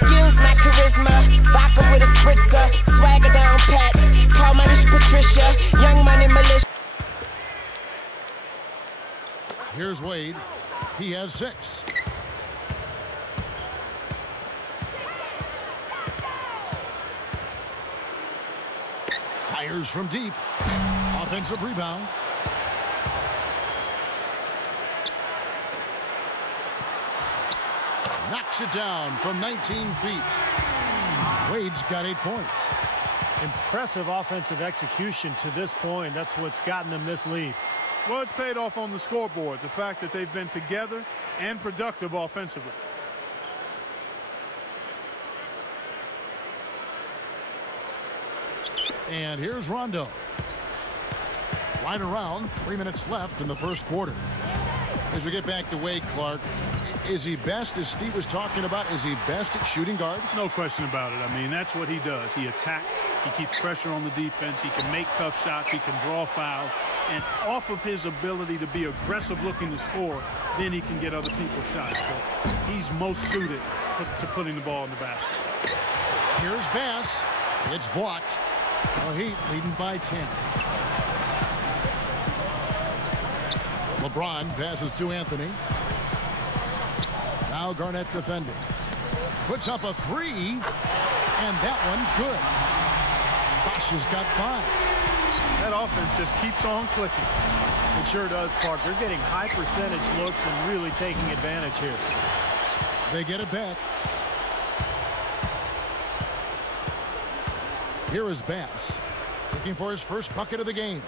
Excuse my charisma, vodka with a spritzer, swagger down pat, call my niche Patricia, young money militia. Here's Wade. He has 6. Fires from deep. Offensive rebound. Knocks it down from 19 feet. Wade's got 8 points. Impressive offensive execution to this point. That's what's gotten them this lead. Well, it's paid off on the scoreboard. The fact that they've been together and productive offensively. And here's Rondo. Right around 3 minutes left in the first quarter. As we get back to Wade, Clark, is he best, as Steve was talking about, is he best at shooting guard? No question about it. I mean, that's what he does. He attacks. He keeps pressure on the defense. He can make tough shots. He can draw fouls. And off of his ability to be aggressive looking to score, then he can get other people's shots. But he's most suited to putting the ball in the basket. Here's Bass. It's blocked. The Heat leading by 10. LeBron passes to Anthony. Now Garnett defending. Puts up a 3. And that one's good. Bosh has got 5. That offense just keeps on clicking. It sure does, Clark. They're getting high percentage looks and really taking advantage here. They get it back. Here is Bass. Looking for his first bucket of the game.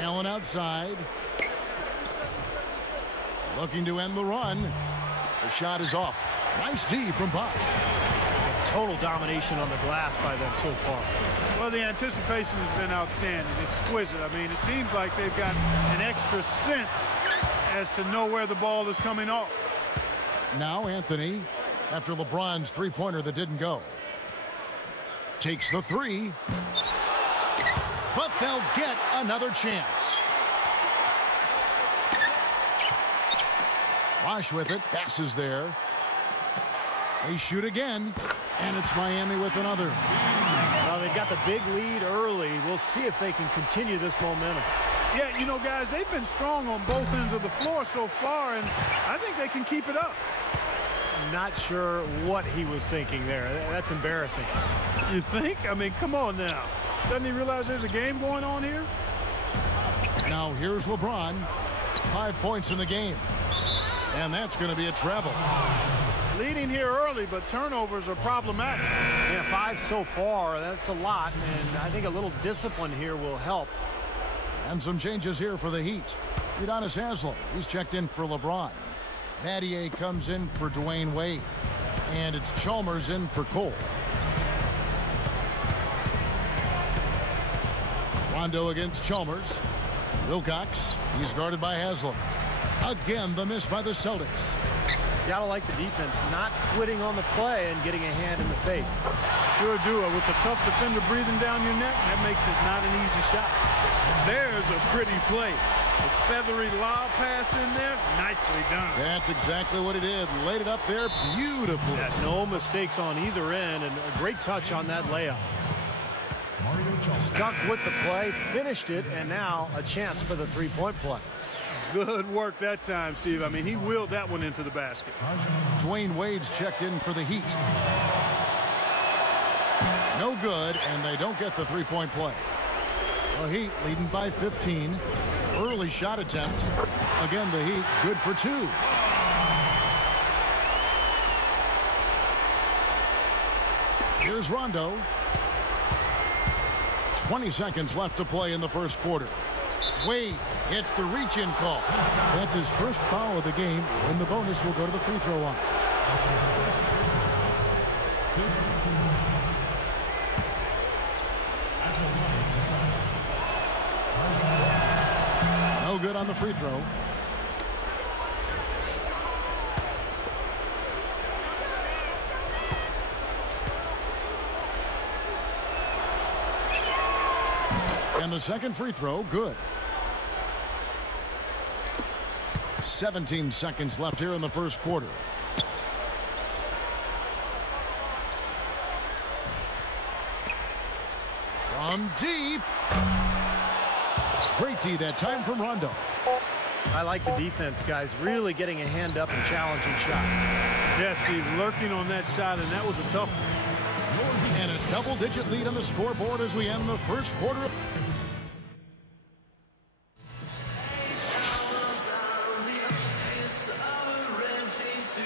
Allen outside. Looking to end the run. The shot is off. Nice D from Bosh. Total domination on the glass by them so far. Well, the anticipation has been outstanding, exquisite. I mean, it seems like they've got an extra sense as to know where the ball is coming off. Now Anthony, after LeBron's three-pointer that didn't go. Takes the 3. But they'll get another chance. Bosh with it. Passes there. They shoot again. And it's Miami with another. Well, they've got the big lead early. We'll see if they can continue this momentum. Yeah, you know, guys, they've been strong on both ends of the floor so far, and I think they can keep it up. Not sure what he was thinking there. That's embarrassing. You think? I mean, come on now. Doesn't he realize there's a game going on here? Now here's LeBron. 5 points in the game. And that's going to be a treble. Leading here early, but turnovers are problematic. Yeah, 5 so far. That's a lot, and I think a little discipline here will help. And some changes here for the Heat. Udonis Haslem, he's checked in for LeBron. Mathieu comes in for Dwayne Wade. And it's Chalmers in for Cole. Rondo against Chalmers. Wilcox, he's guarded by Haslem. Again, the miss by the Celtics. Gotta like the defense not quitting on the play and getting a hand in the face. Sure do. With the tough defender breathing down your neck, that makes it not an easy shot. There's a pretty play. A feathery lob pass in there. Nicely done. That's exactly what he did. Laid it up there beautifully. Yeah, no mistakes on either end, and a great touch on that layup. Stuck with the play, finished it, and now a chance for the three-point play. Good work that time, Steve. I mean, he willed that one into the basket. Dwayne Wade's checked in for the Heat. No good, and they don't get the three-point play. The Heat leading by 15. Early shot attempt. Again, the Heat good for 2. Here's Rondo. 20 seconds left to play in the first quarter. Wade gets the reach-in call. That's his first foul of the game, and the bonus will go to the free throw line. No good on the free throw. And the second free throw, good. 17 seconds left here in the first quarter. From deep. Great tee that time from Rondo. I like the defense, guys, really getting a hand up and challenging shots. Yes, Steve, lurking on that shot, and that was a tough one. And a double-digit lead on the scoreboard as we end the first quarter.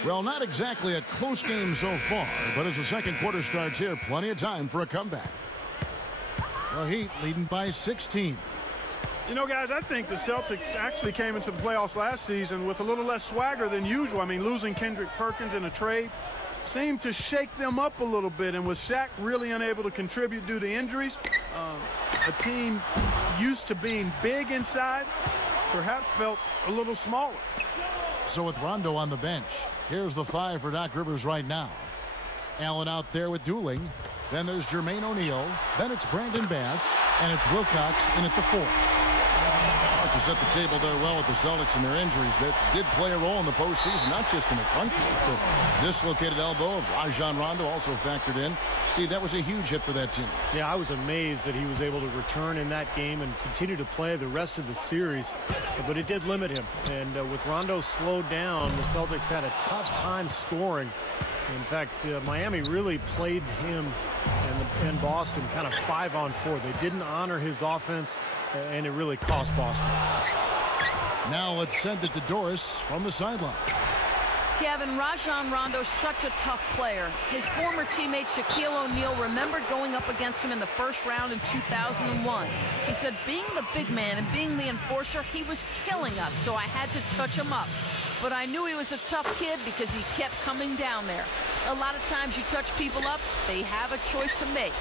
Well, not exactly a close game so far, but as the second quarter starts here, plenty of time for a comeback. The Heat leading by 16. You know, guys, I think the Celtics actually came into the playoffs last season with a little less swagger than usual. I mean, losing Kendrick Perkins in a trade seemed to shake them up a little bit, and with Shaq really unable to contribute due to injuries, a team used to being big inside perhaps felt a little smaller. So with Rondo on the bench, here's the 5 for Doc Rivers right now. Allen out there with Dooling. Then there's Jermaine O'Neal. Then it's Brandon Bass. And it's Wilcox in at the 4. To set the table there well with the Celtics and their injuries that did play a role in the postseason, not just in the front court. The dislocated elbow of Rajon Rondo also factored in. Steve, that was a huge hit for that team. Yeah, I was amazed that he was able to return in that game and continue to play the rest of the series, but it did limit him. And with Rondo slowed down, the Celtics had a tough time scoring. In fact, Miami really played him and Boston kind of 5-on-4. They didn't honor his offense, and it really cost Boston. Now let's send it to Doris from the sideline. Kevin, Rajon Rondo's such a tough player. His former teammate Shaquille O'Neal remembered going up against him in the first round in 2001. He said being the big man and being the enforcer, he was killing us, so I had to touch him up. But I knew he was a tough kid because he kept coming down there. A lot of times you touch people up, they have a choice to make.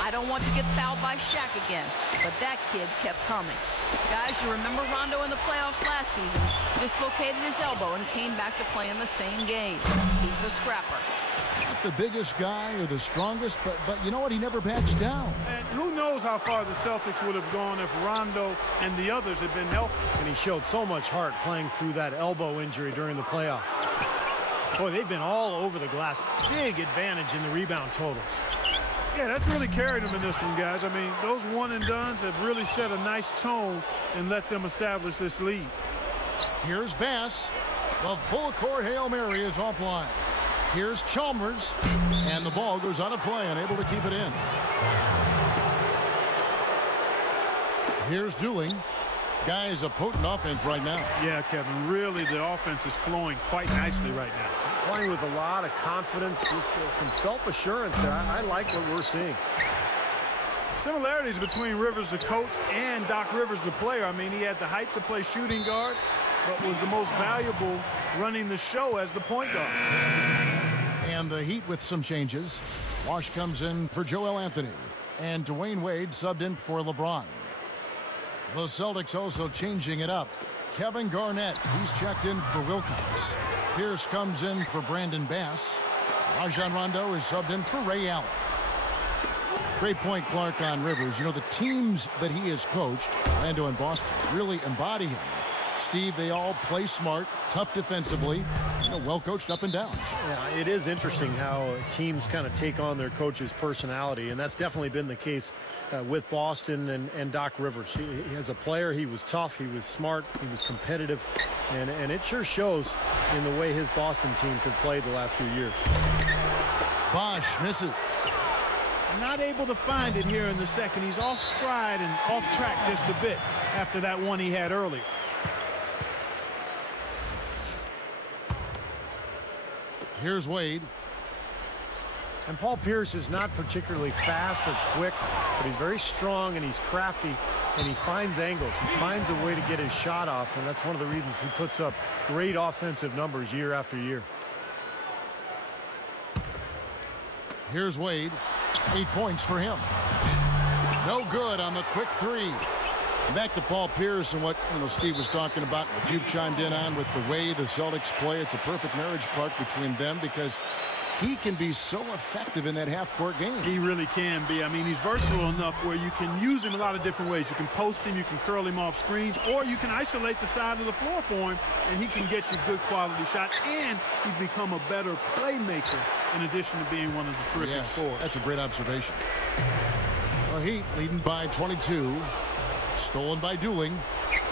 I don't want to get fouled by Shaq again, but that kid kept coming. Guys, you remember Rondo in the playoffs last season. Dislocated his elbow and came back to play in the same game. He's a scrapper. Not the biggest guy or the strongest, but you know what? He never backs down. And who knows how far the Celtics would have gone if Rondo and the others had been healthy. And he showed so much heart playing through that elbow injury during the playoffs. Boy, they've been all over the glass. Big advantage in the rebound totals. Yeah, that's really carried them in this one, guys. I mean, those one-and-dones have really set a nice tone and let them establish this lead. Here's Bass. The full-court Hail Mary is offline. Here's Chalmers. And the ball goes out of play, unable to keep it in. Here's Dooling. Guys, a potent offense right now. Yeah, Kevin, really the offense is flowing quite nicely right now. Playing with a lot of confidence, just some self-assurance there. I like what we're seeing. Similarities between Rivers, the coach, and Doc Rivers, the player. I mean, he had the height to play shooting guard, but was the most valuable running the show as the point guard. And the Heat with some changes. Wash comes in for Joel Anthony. And Dwayne Wade subbed in for LeBron. The Celtics also changing it up. Kevin Garnett, he's checked in for Wilcox. Pierce comes in for Brandon Bass. Rajon Rondo is subbed in for Ray Allen. Great point, Clark, on Rivers. You know, the teams that he has coached, Orlando and Boston, really embody him. Steve, they all play smart, tough defensively, well coached up and down. Yeah, it is interesting how teams kind of take on their coach's personality, and that's definitely been the case with Boston and Doc Rivers. He, as a player, he was tough, he was smart, he was competitive, and it sure shows in the way his Boston teams have played the last few years. Bosh misses. Not able to find it here in the second. He's off stride and off track just a bit after that one he had earlier. Here's Wade. And Paul Pierce is not particularly fast or quick, but he's very strong and he's crafty, and he finds angles. He finds a way to get his shot off, and that's one of the reasons he puts up great offensive numbers year after year. Here's Wade. 8 points for him. No good on the quick three. Back to Paul Pierce and what Steve was talking about, what you chimed in on with the way the Celtics play. It's a perfect marriage, Clark, between them because he can be so effective in that half-court game. He really can be. I mean, he's versatile enough where you can use him a lot of different ways. You can post him, you can curl him off screens, or you can isolate the side of the floor for him, and he can get you good quality shots. And he's become a better playmaker in addition to being one of the terrific scorers. That's a great observation. The Heat leading by 22. Stolen by Dooling.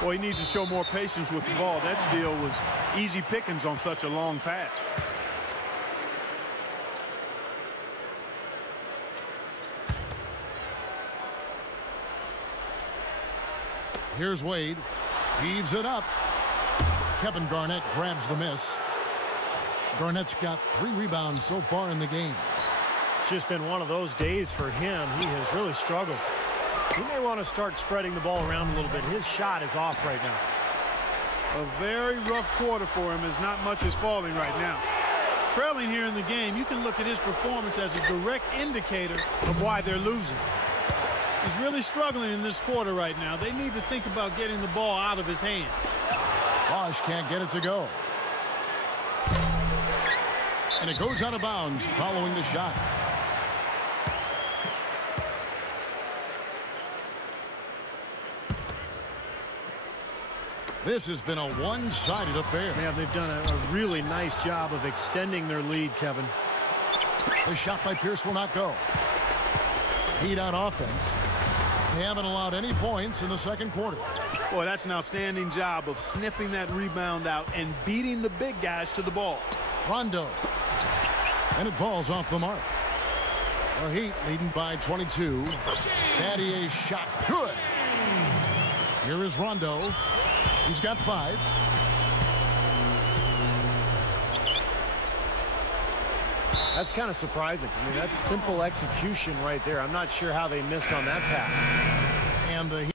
Well, he needs to show more patience with the ball. That steal was easy pickings on such a long patch. Here's Wade. Heaves it up. Kevin Garnett grabs the miss. Garnett's got 3 rebounds so far in the game. It's just been one of those days for him. He has really struggled. He may want to start spreading the ball around a little bit. His shot is off right now. A very rough quarter for him as not much is falling right now. Trailing here in the game, you can look at his performance as a direct indicator of why they're losing. He's really struggling in this quarter right now. They need to think about getting the ball out of his hand. Bosch can't get it to go. And it goes out of bounds following the shot. This has been a one-sided affair. Yeah, they've done a really nice job of extending their lead, Kevin. The shot by Pierce will not go. Heat on offense. They haven't allowed any points in the second quarter. Boy, that's an outstanding job of sniffing that rebound out and beating the big guys to the ball. Rondo. And it falls off the mark. The Heat leading by 22. Battier's shot. Good. Here is Rondo. He's got 5. That's kind of surprising. I mean, that's simple execution right there. I'm not sure how they missed on that pass. And the Heat